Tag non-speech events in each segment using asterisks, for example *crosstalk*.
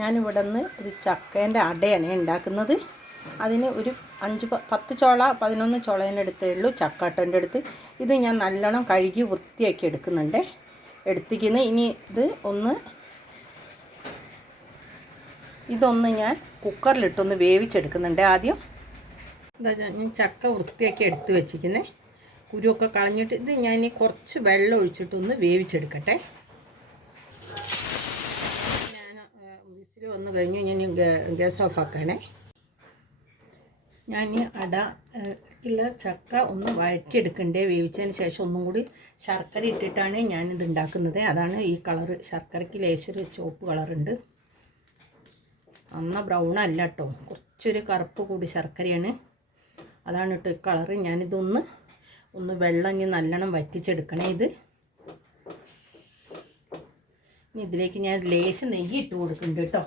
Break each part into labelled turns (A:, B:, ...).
A: ഞാനിവിടെ നിന്ന് ഒരു ചക്കേന്റെ അടയാണ് ഉണ്ടാക്കുന്നത്. അതിന് ഒരു അഞ്ച് പത്ത് ചോള പതിനൊന്ന് ചോളേന്റെ അടുത്തേ ഉള്ളൂ ചക്കാട്ടന്റെ അടുത്ത്. ഇത് ഞാൻ നല്ലോണം കഴുകി വൃത്തിയാക്കി എടുക്കുന്നുണ്ട്. എടുത്തിരിക്കുന്നു. ഇനി ഇത് ഒന്ന് ഇതൊന്ന് ഞാൻ കുക്കറിലിട്ടൊന്ന് വേവിച്ചെടുക്കുന്നുണ്ട് ആദ്യം. ഇതാ ഞാൻ ചക്ക വൃത്തിയാക്കി എടുത്ത് വെച്ചിരിക്കുന്നത് കുരുവൊക്കെ കളഞ്ഞിട്ട് ഇത് ഞാൻ കുറച്ച് വെള്ളം ഒഴിച്ചിട്ടൊന്ന് വേവിച്ചെടുക്കട്ടെ ഞാൻ വിസിൽ വന്നു കഴിഞ്ഞു. ഞാൻ ഗ്യാസ് ഓഫ് ആക്കണേ. ഞാൻ അട ഉള്ള ചക്ക ഒന്ന് വഴറ്റിയെടുക്കണ്ടേ. വേവിച്ചതിന് ശേഷം ഒന്നും കൂടി ശർക്കര ഇട്ടിട്ടാണ് ഞാനിത് ഉണ്ടാക്കുന്നത്. അതാണ് ഈ കളറ് ശർക്കരയ്ക്ക് ലേശൊരു ചുവപ്പ് കളറുണ്ട്. അന്ന ബ്രൗൺ അല്ല കേട്ടോ കുറച്ചൊരു കറുപ്പ് കൂടി ശർക്കരയാണ്. അതാണ് കേട്ടോ ഈ കളറ്. ഞാനിതൊന്ന് ഒന്ന് വെള്ളം ഇനി നല്ലോണം വറ്റിച്ചെടുക്കണേ ഇത്. ഇനി ഇതിലേക്ക് ഞാൻ ലേശം നെയ്യ് ഇട്ട് കൊടുക്കുന്നുണ്ട് കേട്ടോ.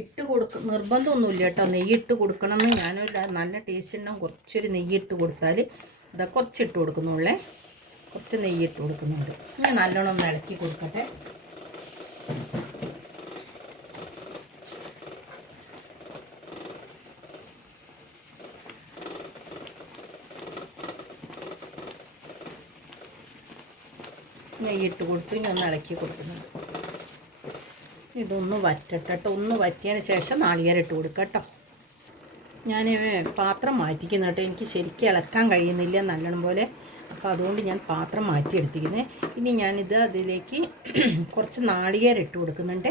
A: ഇട്ട് കൊടുക്ക നിർബന്ധമൊന്നുമില്ല കേട്ടോ. നെയ്യ് ഇട്ട് കൊടുക്കണം എന്ന് ഞാനൊരു നല്ല ടേസ്റ്റ് ഉണ്ടാവും കുറച്ചൊരു നെയ്യ് ഇട്ട് കൊടുത്താൽ ഇതാ കുറച്ച് ഇട്ട് കൊടുക്കുന്നുള്ളേ. കുറച്ച് നെയ്യ് ഇട്ട് കൊടുക്കുന്നുണ്ട്. ഞാൻ നല്ലോണം ഒന്ന് ഇളക്കി കൊടുക്കട്ടെ. നെയ്യിട്ട് കൊടുത്ത് ഞാൻ ഇളക്കി കൊടുക്കുന്നത് ഇതൊന്ന് വറ്റട്ടെ ഒന്ന് വറ്റിയതിന് ശേഷം നാളികേരം ഇട്ട് കൊടുക്കാം കേട്ടോ ഞാൻ പാത്രം മാറ്റിക്കുന്നു കേട്ടോ എനിക്ക് ശരിക്കും ഇളക്കാൻ കഴിയുന്നില്ല നല്ലോണം പോലെ. അപ്പോൾ അതുകൊണ്ട് ഞാൻ പാത്രം മാറ്റിയെടുത്തിരിക്കുന്നത് ഇനി ഞാനിത് അതിലേക്ക് *clears throat* കുറച്ച് നാളികേരം ഇട്ട് കൊടുക്കുന്നുണ്ട്.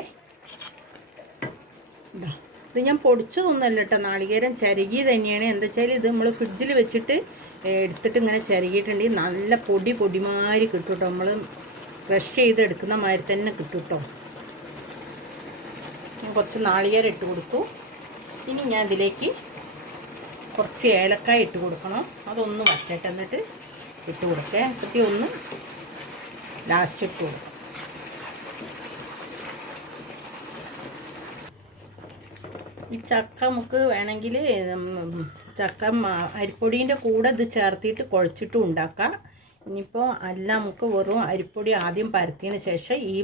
A: ഇതാ. ഇത് ഞാൻ പൊടിച്ചതൊന്നുമല്ല കേട്ടോ നാളികേരം ചരുകി തന്നെയാണ്. എന്താ വെച്ചാൽ ഇത് നമ്മൾ ഫ്രിഡ്ജിൽ വെച്ചിട്ട് എടുത്തിട്ട് ഇങ്ങനെ ചരുകിയിട്ടുണ്ടെങ്കിൽ നല്ല പൊടി പൊടിമാതിരി കിട്ടും കേട്ടോ നമ്മൾ ക്രഷ് ചെയ്തെടുക്കുന്ന മാതിരി തന്നെ കിട്ടും കേട്ടോ കുറച്ച് നാളികേരം ഇട്ട് കൊടുത്തു. ഇനി ഞാൻ ഇതിലേക്ക് കുറച്ച് ഏലക്കായ ഇട്ട് കൊടുക്കണം. അതൊന്ന് വറ്റട്ടെ എന്നിട്ട് ഇട്ട് കൊടുക്കേ. അപ്പത്തി ഒന്ന് ലാസ്റ്റ് ഇട്ട് കൊടുക്കും. ഈ ചക്ക നമുക്ക് വേണമെങ്കിൽ ചക്ക അരിപ്പൊടീന്റെ കൂടെ ഇത് ചേർത്തിട്ട് കുഴച്ചിട്ടും ഉണ്ടാക്കാം. ഇനിയിപ്പോൾ അല്ല നമുക്ക് വെറും അരിപ്പൊടി ആദ്യം പരത്തിയതിന് ശേഷം ഈ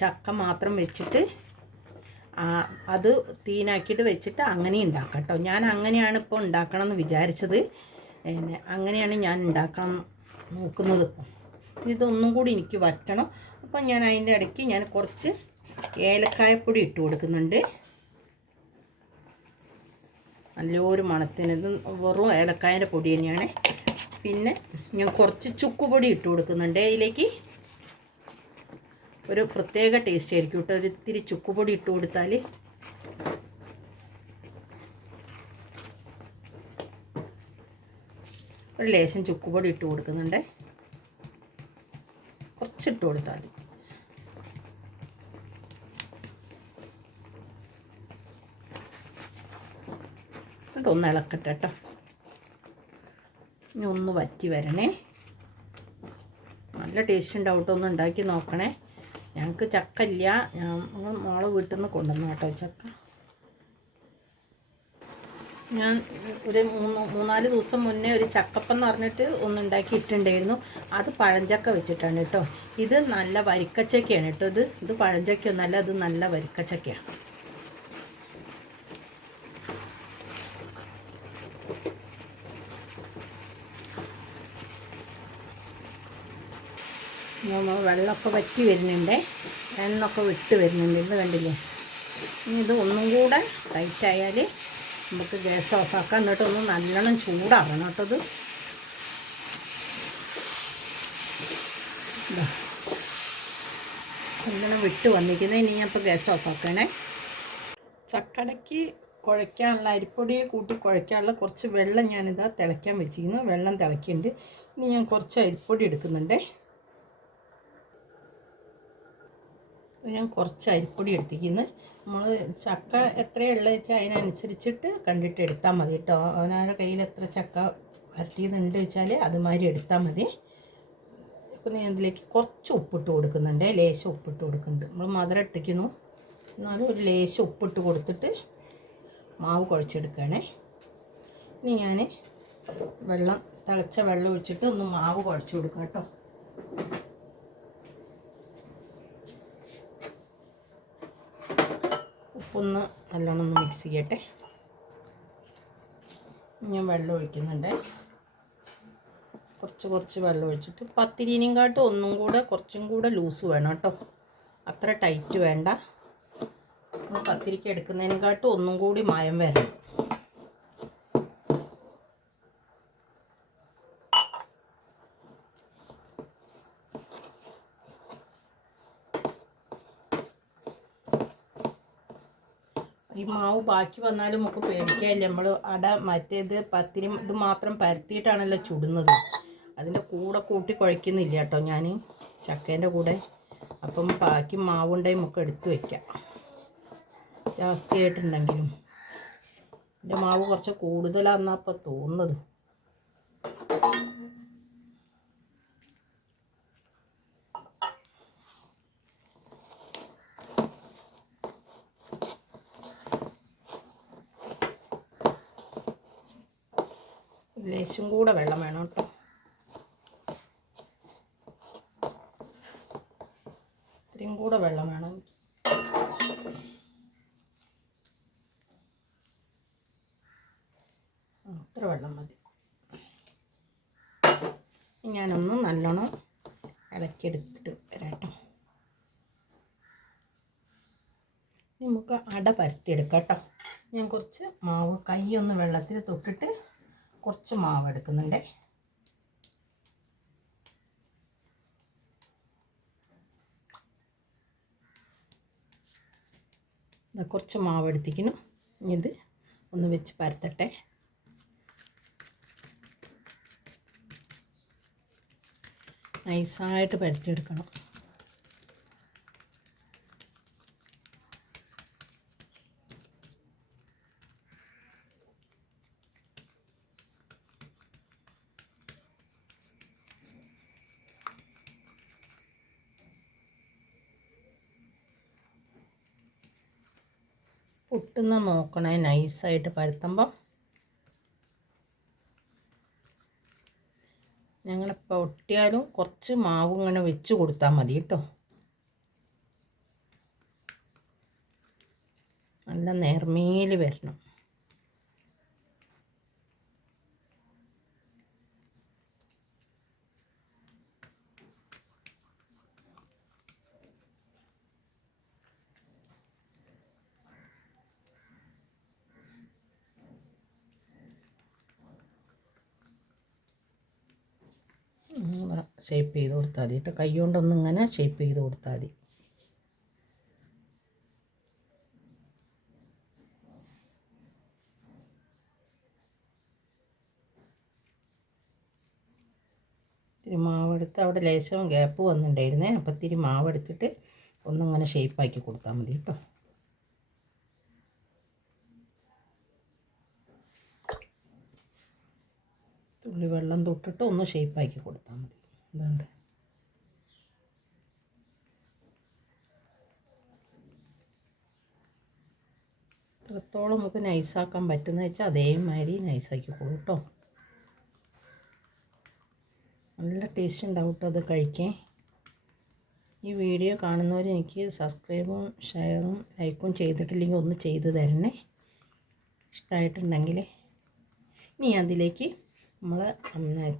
A: ചക്ക മാത്രം വെച്ചിട്ട് അത് തീനാക്കിയിട്ട് വെച്ചിട്ട് അങ്ങനെ ഉണ്ടാക്കാം കേട്ടോ. ഞാൻ അങ്ങനെയാണ് ഇപ്പോൾ ഉണ്ടാക്കണം എന്ന് വിചാരിച്ചത്. പിന്നെ അങ്ങനെയാണ് ഞാൻ ഉണ്ടാക്കണം നോക്കുന്നത് ഇപ്പം. ഇതൊന്നും കൂടി എനിക്ക് വറ്റണം. അപ്പം ഞാൻ അതിന്റെ ഇടയ്ക്ക് ഞാൻ കുറച്ച് ഏലക്കായപ്പൊടി ഇട്ട് കൊടുക്കുന്നുണ്ട്. നല്ലൊരു മണത്തിന്. ഇത് വെറും ഏലക്കായന്റെ പൊടി തന്നെയാണ്. പിന്നെ ഞാൻ കുറച്ച് ചുക്കുപൊടി ഇട്ട് കൊടുക്കുന്നുണ്ട്. അതിലേക്ക് ഒരു പ്രത്യേക ടേസ്റ്റ് ആയിരിക്കും കേട്ടോ. ഒരു ഇത്തിരി ചുക്കുപൊടി ഇട്ട് കൊടുത്താൽ ഒരു ലേശം ചുക്കുപൊടി ഇട്ട് കൊടുക്കുന്നുണ്ട്. കുറച്ചിട്ട് കൊടുത്താൽ മതി. ഒന്ന് ഇളക്കട്ടെ കേട്ടോ. ഇനി ഒന്ന് വറ്റി വരണേ. നല്ല ടേസ്റ്റ് ഉണ്ടാവും കേട്ടോ ഒന്ന് ഉണ്ടാക്കി നോക്കണേ. ഞങ്ങൾക്ക് ചക്ക ഇല്ല. ഞാൻ മോളെ വീട്ടിൽ നിന്ന് കൊണ്ടുവന്നു കേട്ടോ ചക്ക. ഞാൻ ഒരു മൂന്ന് മൂന്നാൽ ദിവസം മുന്നേ ഒരു ചക്കപ്പം എന്ന് പറഞ്ഞിട്ട് ഒന്ന് ഉണ്ടാക്കി ഇട്ടിട്ടുണ്ടായിരുന്നു അത് പഴഞ്ചക്ക വെച്ചിട്ടാണ് കേട്ടോ. ഇത് നല്ല വരിക്കച്ചക്കയാണ് കേട്ടോ ഇത്. ഇത് പഴഞ്ചക്കയൊന്നല്ല ഇത് നല്ല വരിക്കച്ചക്കയാണ് വെള്ളമൊക്കെ വറ്റി വരുന്നുണ്ട്. എണ്ണൊക്കെ വിട്ട് വരുന്നുണ്ട്. ഇത് കണ്ടില്ലേ? ഇനി ഇത് ഒന്നും കൂടെ ടൈറ്റായാൽ നമുക്ക് ഗ്യാസ് ഓഫാക്കാം എന്നിട്ട് ഒന്ന് നല്ലോണം ചൂടാകണം കേട്ടോ ഇത്. ഇതാ. നല്ലോണം വിട്ട് വന്നിരിക്കുന്നത് ഇനി ഞാൻ ഇപ്പോൾ ഗ്യാസ് ഓഫാക്കണേ ചക്കടയ്ക്ക് കുഴയ്ക്കാനുള്ള അരിപ്പൊടി കൂട്ടി കുഴയ്ക്കാനുള്ള കുറച്ച് വെള്ളം ഞാനിതാ തിളയ്ക്കാൻ വെച്ചിരിക്കുന്നു. വെള്ളം തിളയ്ക്കുന്നുണ്ട്. ഇനി ഞാൻ കുറച്ച് അരിപ്പൊടി എടുക്കുന്നുണ്ടേ. ഞാൻ കുറച്ച് അരിപ്പൊടി എടുത്തിരിക്കുന്നു നമ്മൾ ചക്ക എത്രയുള്ള വെച്ചാൽ അതിനനുസരിച്ചിട്ട് കണ്ടിട്ട് എടുത്താൽ മതി കേട്ടോ. അവനവരുടെ കയ്യിൽ എത്ര ചക്ക വരട്ടിയതുണ്ട് വെച്ചാൽ അതുമാതിരി എടുത്താൽ മതി. ഇപ്പം ഞാൻ ഇതിലേക്ക് കുറച്ച് ഉപ്പിട്ട് കൊടുക്കുന്നുണ്ട്. ലേശം ഉപ്പിട്ട് കൊടുക്കുന്നുണ്ട്. നമ്മൾ മധുരം ഇട്ടിക്കുന്നു എന്നാലും ഒരു ലേശം ഉപ്പിട്ട് കൊടുത്തിട്ട് മാവ് കുഴച്ചെടുക്കുകയാണേ. ഇനി ഞാൻ വെള്ളം തിളച്ച വെള്ളം ഒഴിച്ചിട്ട് ഒന്ന് മാവ് കുഴച്ച് കൊടുക്കാം കേട്ടോ. ഒന്ന് നല്ലോണം ഒന്ന് മിക്സ് ചെയ്യട്ടെ. ഞാൻ വെള്ളം ഒഴിക്കുന്നുണ്ട്. കുറച്ച് കുറച്ച് വെള്ളം ഒഴിച്ചിട്ട് പത്തിരിനെയും കാട്ടും ഒന്നും കൂടെ കുറച്ചും കൂടെ ലൂസ് വേണം കേട്ടോ. അത്ര ടൈറ്റ് വേണ്ട. പത്തിരിക്ക് എടുക്കുന്നതിനെക്കാട്ടും ഒന്നും കൂടി മായം വരണം. മാവ് ബാക്കി വന്നാലും നമുക്ക് പേടിക്കാനില്ല നമ്മൾ അട മറ്റേത് പത്തിരി ഇത് മാത്രം പരത്തിയിട്ടാണല്ലോ ചുടുന്നത്. അതിന്റെ കൂടെ കൂട്ടി കുഴയ്ക്കുന്നില്ല കേട്ടോ ഞാൻ ചക്കേന്റെ കൂടെ. അപ്പം ബാക്കി മാവുണ്ടെങ്കിൽ നമുക്ക് എടുത്ത് വയ്ക്കാം ജാസ്തിയായിട്ടുണ്ടെങ്കിലും. എന്റെ മാവ് കുറച്ച് കൂടുതലാണെന്നാണ് അപ്പം തോന്നുന്നത്. ലേശം കൂടെ വെള്ളം വേണം കേട്ടോ. ഇത്രയും കൂടെ വെള്ളം വേണം. ഇത്ര വെള്ളം മതി. ഞാനൊന്ന് നല്ലോണം ഇളക്കിയെടുത്തിട്ട് വരാം കേട്ടോ. ഇനി നമുക്ക് അട പരത്തിയെടുക്കാം കേട്ടോ. ഞാൻ കുറച്ച് മാവ് കൈ ഒന്ന് വെള്ളത്തിൽ തൊട്ടിട്ട് കുറച്ച് മാവ് എടുക്കുന്നുണ്ട്. കുറച്ച് മാവ് എടുത്തിക്കുന്നു ഇത് ഒന്ന് വെച്ച് പരത്തട്ടെ. നൈസായിട്ട് പരത്തിയെടുക്കണം. പൊട്ടുന്ന നോക്കണേ നൈസായിട്ട് പരത്തുമ്പം ഞങ്ങളിപ്പോൾ ഒട്ടിയാലും കുറച്ച് മാവ് ഇങ്ങനെ വെച്ച് കൊടുത്താൽ മതി കേട്ടോ. നല്ല നേർമേൽ വരണം. ഷേപ്പ് ചെയ്ത് കൊടുത്താൽ മതി കേട്ടോ കൈ കൊണ്ടൊന്നും ഇങ്ങനെ ഷേപ്പ് ചെയ്ത് കൊടുത്താൽ മതി ഇത്തിരി മാവെടുത്ത് അവിടെ ലേശം ഗ്യാപ്പ് വന്നിട്ടുണ്ടായിരുന്നേ അപ്പം ഇത്തിരി മാവെടുത്തിട്ട് ഒന്നിങ്ങനെ ഷേപ്പാക്കി കൊടുത്താൽ മതി കേട്ടോ തുള്ളി വെള്ളം തൊട്ടിട്ട് ഒന്ന് ഷേപ്പാക്കി കൊടുത്താൽ മതി. ഇതുണ്ട്. എത്രത്തോളം നമുക്ക് നൈസാക്കാൻ പറ്റുന്ന വെച്ചാൽ അതേമാതിരി നൈസാക്കി കൊടുട്ടോ നല്ല ടേസ്റ്റ് ഉണ്ടാവും കേട്ടോ അത് കഴിക്കേ ഈ വീഡിയോ കാണുന്നവർ എനിക്ക് സബ്സ്ക്രൈബും ഷെയറും ലൈക്കും ചെയ്തിട്ടില്ലെങ്കിൽ ഒന്ന് ചെയ്ത് തരണേ. ഇഷ്ടമായിട്ടുണ്ടെങ്കിൽ ഇനി അതിലേക്ക് നമ്മൾ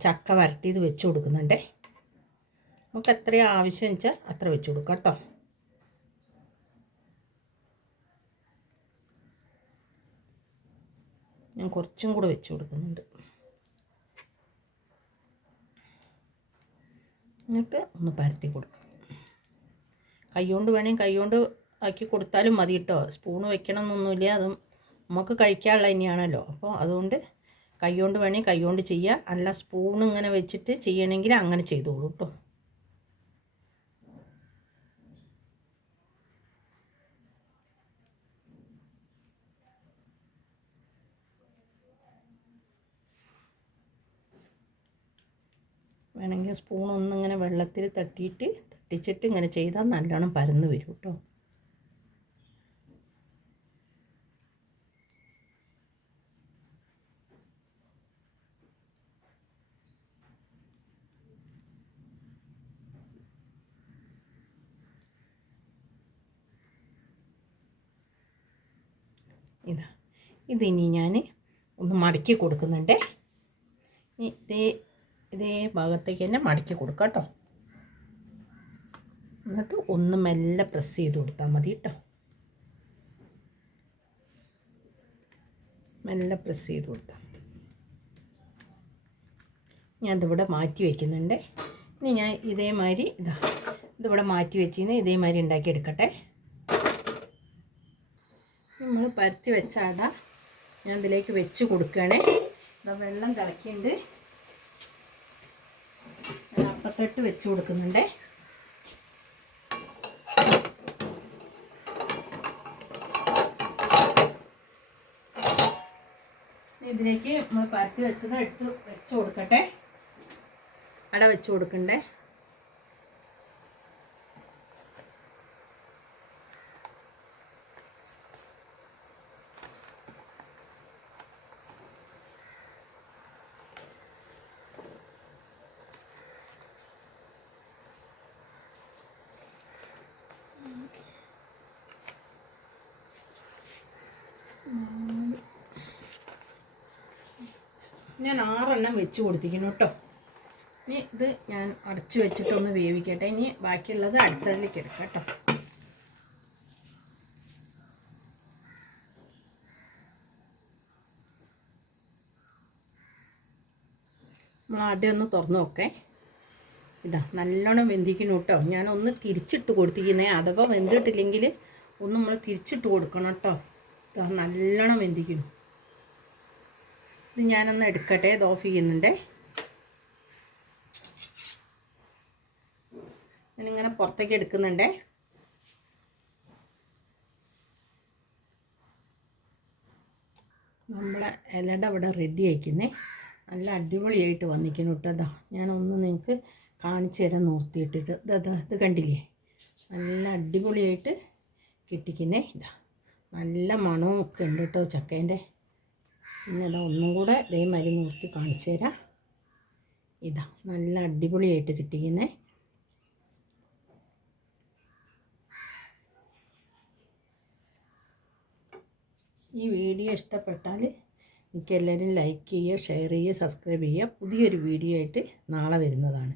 A: ചക്ക വരട്ടിയത് വെച്ച് കൊടുക്കുന്നുണ്ടേ. നമുക്ക് എത്ര ആവശ്യം വെച്ചാൽ അത്ര വെച്ച് കൊടുക്കാം കേട്ടോ. ഞാൻ കുറച്ചും കൂടെ വെച്ച് കൊടുക്കുന്നുണ്ട്. എന്നിട്ട് ഒന്ന് പരത്തി കൊടുക്കാം. കൈകൊണ്ട് വേണമെങ്കിൽ കൈകൊണ്ട് ആക്കി കൊടുത്താലും മതി കേട്ടോ. സ്പൂണ് വെക്കണം എന്നൊന്നുമില്ല അതും നമുക്ക് കഴിക്കാനുള്ള തന്നെയാണല്ലോ. അപ്പോൾ അതുകൊണ്ട് കൈകൊണ്ട് വേണമെങ്കിൽ കൈകൊണ്ട് ചെയ്യുക അല്ല സ്പൂൺ ഇങ്ങനെ വെച്ചിട്ട് ചെയ്യണമെങ്കിൽ അങ്ങനെ ചെയ്തോളൂ കേട്ടോ വേണമെങ്കിൽ സ്പൂൺ ഒന്നിങ്ങനെ വെള്ളത്തിൽ തട്ടിയിട്ട് തട്ടിച്ചിട്ട് ഇങ്ങനെ ചെയ്താൽ നല്ലോണം പരന്ന് വരും കേട്ടോ ഇതാ. ഇതിനി ഞാൻ ഒന്ന് മടക്കി കൊടുക്കുന്നുണ്ട്. ഇതേ ഇതേ ഭാഗത്തേക്ക് തന്നെ മടക്കി കൊടുക്കാം കേട്ടോ. എന്നിട്ട് ഒന്ന് മെല്ലെ പ്രസ് ചെയ്ത് കൊടുത്താൽ മതി കേട്ടോ. മെല്ലെ പ്രസ് ചെയ്ത് കൊടുത്താൽ ഇതിവിടെ മാറ്റി വയ്ക്കുന്നുണ്ട് ഇനി ഞാൻ ഇതേമാതിരി ഇതാ ഇതിവിടെ മാറ്റി വെച്ചിന്ന് ഇതേമാതിരി ഉണ്ടാക്കി എടുക്കട്ടെ. നമ്മൾ പരത്തി വെച്ച അട ഞാൻ ഇതിലേക്ക് വെച്ച് കൊടുക്കുകയാണേ. ഇപ്പം വെള്ളം തിളക്കിയുണ്ട് അപ്പത്തട്ട് വെച്ച് കൊടുക്കുന്നുണ്ടേ. ഇതിലേക്ക് നമ്മൾ പരത്തി വെച്ചത് എടുത്ത് വെച്ച് കൊടുക്കട്ടെ. അട വെച്ച് കൊടുക്കണ്ടേ? ഞാൻ ആറെണ്ണം വെച്ച് കൊടുത്തിരിക്കുന്നു കേട്ടോ. ഇനി ഇത് ഞാൻ അടച്ചു വെച്ചിട്ടൊന്ന് വേവിക്കട്ടെ. ഇനി ബാക്കിയുള്ളത് അടുത്തതിലേക്ക് എടുക്കാം കേട്ടോ. നമ്മൾ ആദ്യം ഒന്ന് തുറന്നു നോക്കേ. ഇതാ നല്ലോണം വെന്തിക്കണം കേട്ടോ. ഞാനൊന്ന് തിരിച്ചിട്ട് കൊടുത്തിരിക്കുന്നേ. അഥവാ വെന്തിട്ടില്ലെങ്കിൽ ഒന്ന് നമ്മൾ തിരിച്ചിട്ട് കൊടുക്കണം കേട്ടോ. ഇതാ നല്ലോണം വെന്തിക്കണം ഇത് ഞാനൊന്ന് എടുക്കട്ടെ. ഇത് ഓഫ് ചെയ്യുന്നുണ്ടേ. ഞാനിങ്ങനെ പുറത്തേക്ക് എടുക്കുന്നുണ്ടേ. നമ്മളെ ഇലയുടെ അവിടെ റെഡി ആയിക്കുന്നേ. നല്ല അടിപൊളിയായിട്ട് വന്നിരിക്കുന്നു കേട്ടോ അതാ ഞാനൊന്ന് നിങ്ങൾക്ക് കാണിച്ചു തരാൻ നോർത്തിയിട്ടിട്ട് ഇതാ ഇത് കണ്ടില്ലേ? നല്ല അടിപൊളിയായിട്ട് കിട്ടിക്കുന്നേ. ഇതാ നല്ല മണവും ഉണ്ട് കേട്ടോ ചക്കേന്റെ. പിന്നെ ഇതാ ഒന്നും കൂടെ ഇതേമാതിരി നിർത്തി കാണിച്ചു തരാം. ഇതാ നല്ല അടിപൊളിയായിട്ട് കിട്ടിക്കുന്നേ. ഈ വീഡിയോ ഇഷ്ടപ്പെട്ടാൽ എനിക്ക് എല്ലാവരും ലൈക്ക് ചെയ്യുക ഷെയർ ചെയ്യുക സബ്സ്ക്രൈബ് ചെയ്യുക. പുതിയൊരു വീഡിയോ ആയിട്ട് നാളെ വരുന്നതാണ്.